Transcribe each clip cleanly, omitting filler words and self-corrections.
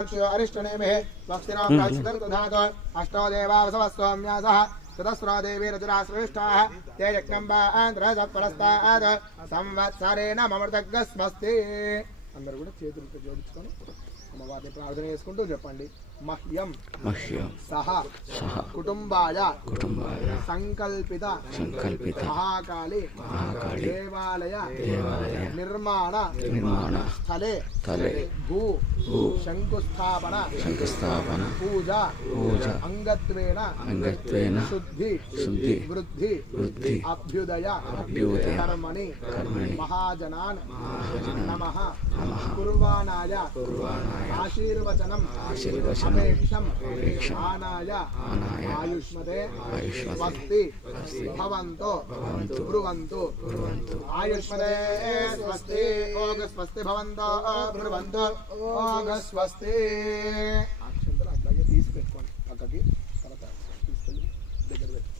अरिष्टनेमिः स्वस्तिनो प्राचितं दधातु अष्टो देवावसवस्वाम्यासः चतस्रो देवीरजुराश्रेष्ठाः ते यज्ञम्बान्द्रसत्परस्तात् संवत्सरेण ममृतग्गस्वस्ति అందరూ కూడా చేతులతో జోడించుకొని అమ్మవారిని ప్రార్థన చేసుకుంటూ చెప్పండి. మహ్యం సహ కుటుంబాయ సంకల్పిత మహాకాళి దేవాలయ నిర్మాణ స్థలే భూ శంకుస్థాపన పూజ అంగత్వేన శుద్ధి వృద్ధి అభ్యుదయ కర్మణి మహాజనాన్ నమః కుర్వాణాయ ఆశీర్వచనం అపేక్షం ఆనాయ ఆయుష్మతే స్వస్తి భవంతో బ్రువంతు ఆయుష్మతే స్వస్తి ఓగ స్వస్తి భవంతో బ్రువంతు ఓగ స్వస్తి. అక్షంతలు అట్లాగే తీసి పెట్టుకోండి పక్కకి, తర్వాత తీసుకెళ్ళి దగ్గర పెట్టి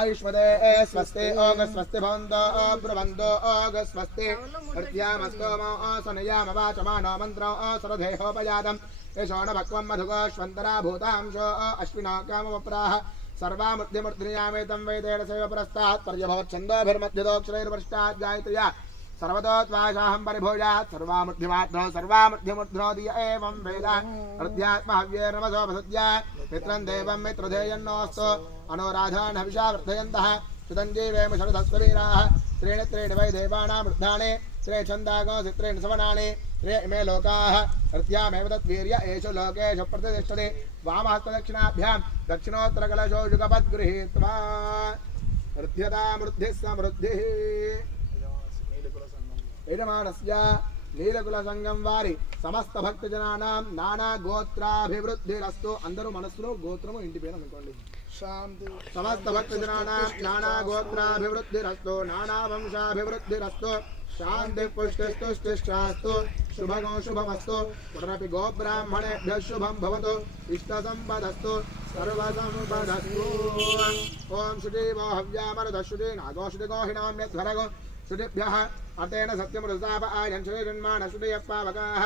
आयुष्मते स्वस्ति ओग स्वस्ति भवन्तो ब्रुवन्तो ओग स्वस्ति हृद्यामस्तोमो सनयाम वाचमानो मन्त्रो सरधेहोपजातम् यशोण भक्वं मधुगोष्वन्तरा भूतांशो अश्विनो कामवप्राः सर्वामूर्तिमूर्तिनियामेतं वैदेन सेव पुरस्तात् पर्यभवच्छन्दोभिर्मध्यदोक्षरैर्वर्ष्टात् गायत्र्या सर्वतो त्वाशाहं परिभूयात् सर्वामूर्तिमूर्ध्नो दिय एवं वेद हृद्यात्महव्येर्नमसोपसद्य मित्रं देवं मित्रधेयन्नोऽस्तु अनोराधान् हविषा वर्धयन्तः सुतञ्जीवेम षडधस्ववीराः त्रीणि त्रीणि वै देवानां वृद्धानि त्रे छन्दागो चित्रेण सवनानि त्रे इमे लोकाः हृद्यामेव तद्वीर्य एषु लोकेषु प्रतिष्ठते वामहस्तदक्षिणाभ्यां दक्षिणोत्तरकलशो युगपत् गृहीत्वा हृद्यतामृद्धिः समृद्धिः. यजमानस्य नीलकुल संगम वारी समस्त भक्त जनानां नाना गोत्राभिवृद्धिरस्तु. अंदरू मनस्సులో గోత్రము ఇంటి పేరు అనుకోండి. శాంతి. సమస్త భక్త జనానాం నానా గోత్రాభివృద్ధిరస్తు నానా వంశాభివృద్ధిరస్తు శాంతి పుష్టిస్తుష్టిష్టాస్తు శుభగో శుభమస్తు పునరపి గో బ్రాహ్మణేభ్యః శుభం భవతు ఇష్ట సంపదస్తు సర్వ సంపదస్తు. ఓం శుచీవో హవ్యామరుదశుచీ నాగోషుడి గోహిణామ్యధ్వరగో शुचिभ्यः अतेन सत्यमृताप आयं शुचिर्माण शुचियप्पावकाः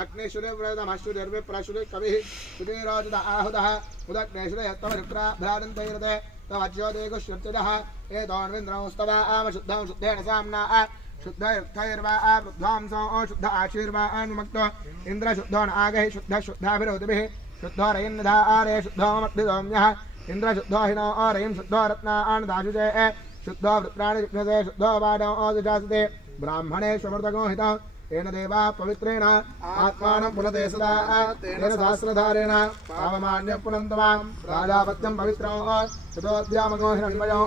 अग्निशुचिव्रतमश्रुतिर्विप्रशुचि कविः शुचिरोचित आहुतः उदग्नेशुचियत्तमरुक्राभ्राजन्तैरते तवज्योतिगुश्रुत्यजः एतोन्विन्द्रंस्तवा आम शुद्धं शुद्धेन साम्ना शुद्धयुक्तैर्वा वृद्धांसो शुद्ध आशीर्वान्मुक्तो इन्द्रशुद्धो नागैः शुद्धशुद्धाभिरोधिभिः शुद्धो रयन्निधा आरे शुद्धो मग्धिसौम्यः इन्द्रशुद्धो हिनो आरयं शुद्धो रत्नान्दाशुचे शुद्धो वृत्राणि जिघ्नसे शुद्धो वाडो ओदिशासते ब्राह्मणेष्वमृतगो हितं येन देवा पवित्रेण आत्मानं पुनते सदा तेन सहस्रधारेण पावमान्यः पुनन्तवां राजापत्यं पवित्रो शतोऽध्यामगो हिरण्मयो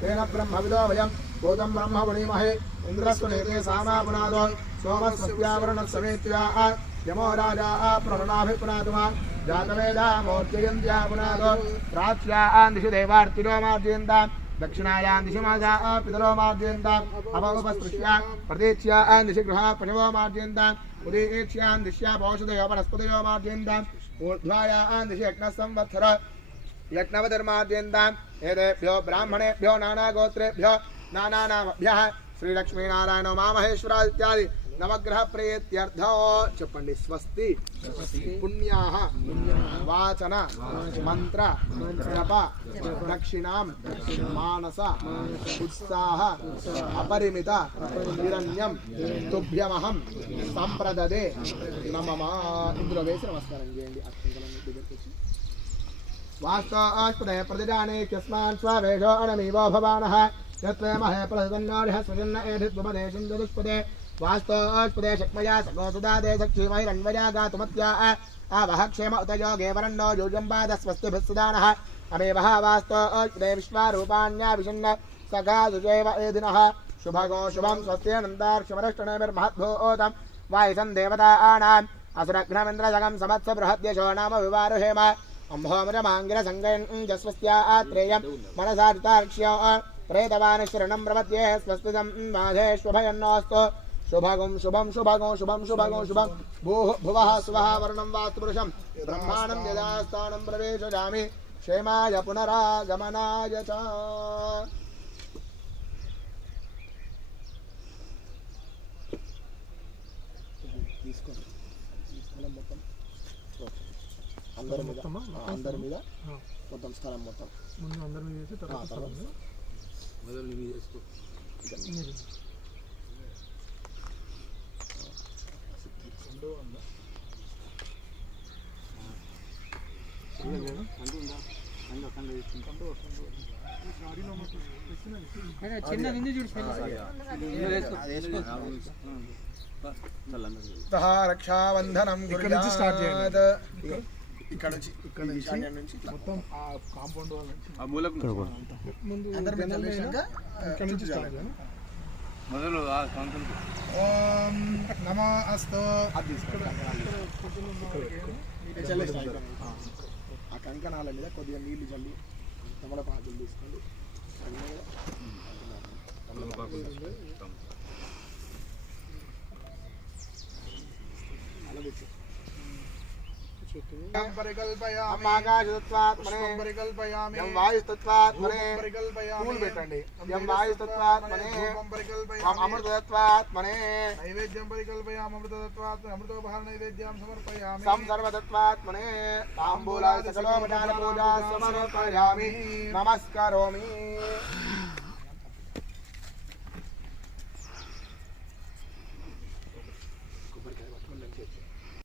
तेन ब्रह्मविदो वयं भूतं ब्रह्म पुणीमहे इन्द्रस्वनेते सामापुनादो सोमस्वस्यावरणस्समेत्या यमो राजा प्रणनाभिपुनातुमा जातवेदा मोर्जयन्त्या पुनादो प्राच्यां दिशि देवार्तिरो मार्जयन्तां दक्षिणायां दिशि माजा पितरो मार्जयन्ताम् अवोपस्पृश्य प्रतीच्यां दिशि गृहा पशवो मार्जयन्ताम् उदीच्यां दिश्या पौषधयो वनस्पतयो मार्जयन्ताम् ऊर्ध्वायां दिशि यज्ञसंवत्सर यज्ञवतिर्मार्जयन्ताम् एतेभ्यो ब्राह्मणेभ्यो नानागोत्रेभ्यो नानानामभ्यः श्रीलक्ष्मीनारायणो मामहेश्वरादित्यादि नवग्रह प्रीत्यर्थो చెప్పండి. స్వస్తి పుణ్యాః వాచన మంత్ర జప దక్షిణాం మానస ఉత్సాహ అపరిమిత హిరణ్యం తుభ్యమహం సంప్రదదే నమః. ఇందులో వేసి నమస్కారం చేయండి. అక్షంతలను దగ్గరికి వచ్చి వాస్తవాస్పదే ప్రతిజానే యస్మాన్ స్వవేషో అనమీవో భవానః యత్వే మహే ప్రసన్నోరిహ స్వజన్న ఏధిత్వపదేశం చతుష్పదే वास्तोस्पदे शक्मया सकोसुदादे सक्षीमैरन्वया गातुमत्या आवह क्षेम उत योगे वरन्नो योजम्बादस्वस्तिभिस्सुदानः अमेवः वास्तोस्पदे विश्वारूपाण्या विषन्न सखासुजैव एदिनः शुभगो शुभं स्वस्त्यनन्तार्क्षमरष्टनेमिर्महद्भूतं वायुसं देवतानाम् असुरघ्नमिन्द्रजगं समत्स बृहद्यशो नाम विवारुहेम अम्भोमरमाङ्गिरसङ्गयञ्जस्वस्त्यात्रेयं मनसार्तार्क्ष्य प्रेतवानिशरणं प्रपद्ये स्वस्तिदं माधेष्वभयन्नोऽस्तु शुभगुं शुभं शुभगो शुभं शुभगो शुभं भूः भुवः स्वः वर्णं वास्तु पुरुषं ब्रह्माणं यदास्थानं प्रवेशयामि क्षेमाय पुनरागमनाय च. అందరి మీద మొత్తం స్థలం మొత్తం ముందు అందరి మీద చేసి తర్వాత స్థలం మొదలు నీ చేసుకో చిన్న నింది చూడు రక్షాబంధనం ఇక్కడ నుంచి స్టార్ట్ చేయండి ఇక్కడ నుంచి మొత్తం ఆ కాంపౌండ్ వాళ్ళ నుంచి ఆ మూలకు ముందు అందరి మీద చల్లేశాక ఇక్కడ నుంచి స్టార్ట్ చేయండి మొదలు ఆ సంతం ఓం నమో అస్తు ఆ కంకణాల మీద కొద్దిగా నీళ్లు చల్లి తమలపాకులు తీసుకోండి పెట్టండి అమృతత్వాత్మనే నైవేద్యం పరికల్పయామి అమృతోపహార నైవేద్యం సమర్పయామి సంసర్వతత్వాత్మనే తాంబూలాయ సకలోపచార పూజా సమర్పయామి నమస్కరోమి